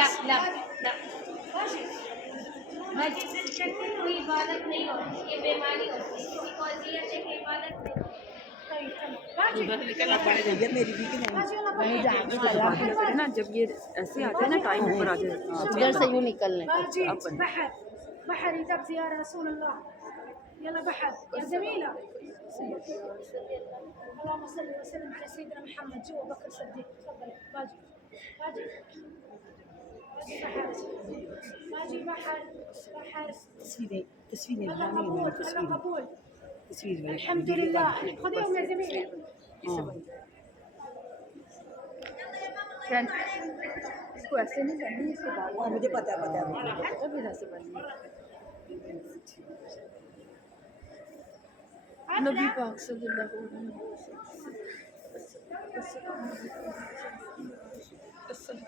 ला ला ला मस्जिद से चलती हुई इबादत नहीं होती, ये बेमानी होती है। किसी को अजियत है कि इबादत नहीं होती। ना जब ये ऐसे आते हैं ना टाइम ऊपर आ जाए इधर से यूँ निकलने بحر بحر يذهب زيارة رسول الله. يلا بحر يا جميلة. اللهم صل وسلم على سيدنا محمد. جوا بكر الصديق. تفضل باجي باجي بحر باجي بحر بحر. تصوير الله قبول الله قبول. تصوير الحمد لله. خذيهم يا جميلة. इसको ऐसे नहीं करनी इसके बाद मुझे पता है तब इधर से बननी नबी पाक सल्लल्लाहु अलैहि वसल्लम